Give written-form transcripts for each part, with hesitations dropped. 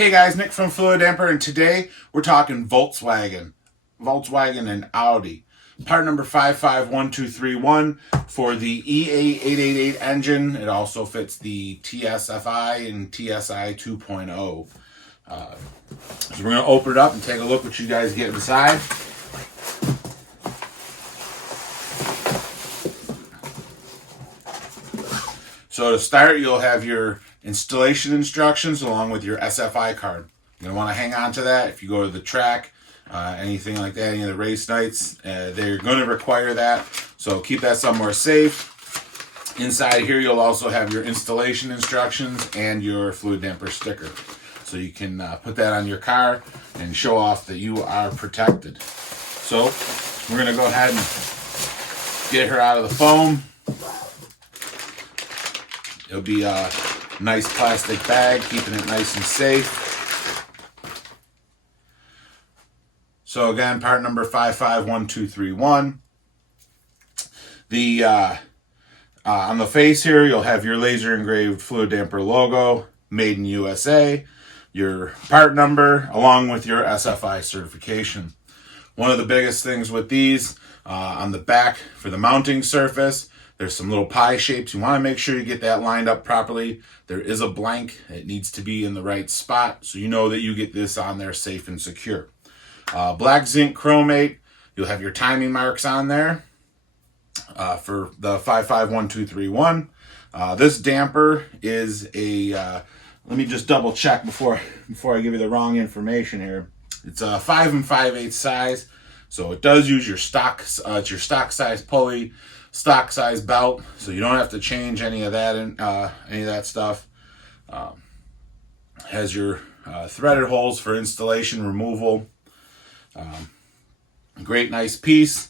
Hey guys, Nick from Fluidampr, and today we're talking Volkswagen and Audi. Part number 551231 for the EA888 engine. It also fits the TSI and TSI 2.0. So we're going to open it up and take a look what you guys get inside. So to start, you'll have your installation instructions along with your SFI card. You're going to want to hang on to that if you go to the track, anything like that, any of the race nights. They're going to require that, so keep that somewhere safe. Inside here, you'll also have your installation instructions and your Fluidampr sticker. So you can put that on your car and show off that you are protected. So we're going to go ahead and get her out of the foam. It'll be a nice plastic bag, keeping it nice and safe. So again, part number 551231. On the face here, you'll have your laser engraved Fluidampr logo, made in USA, your part number, along with your SFI certification. One of the biggest things with these, on the back for the mounting surface, there's some little pie shapes. You want to make sure you get that lined up properly. There is a blank. It needs to be in the right spot, so you know that you get this on there safe and secure. Black zinc chromate. You'll have your timing marks on there for the 551231. This damper is a, let me just double check before I give you the wrong information here. It's a 5 5/8 size, so it does use your stock, it's your stock size pulley, stock size belt, so you don't have to change any of that stuff. Has your threaded holes for installation removal. Great nice piece.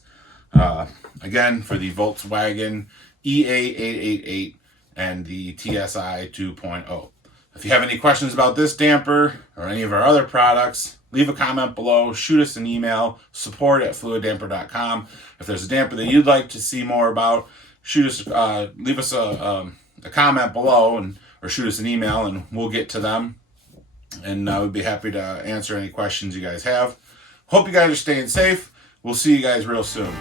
Again, for the Volkswagen EA888 and the TSI 2.0. If you have any questions about this damper or any of our other products, leave a comment below, shoot us an email, support@fluidampr.com. If there's a damper that you'd like to see more about, leave us a comment below or shoot us an email and we'll get to them. And we'd be happy to answer any questions you guys have. Hope you guys are staying safe. We'll see you guys real soon.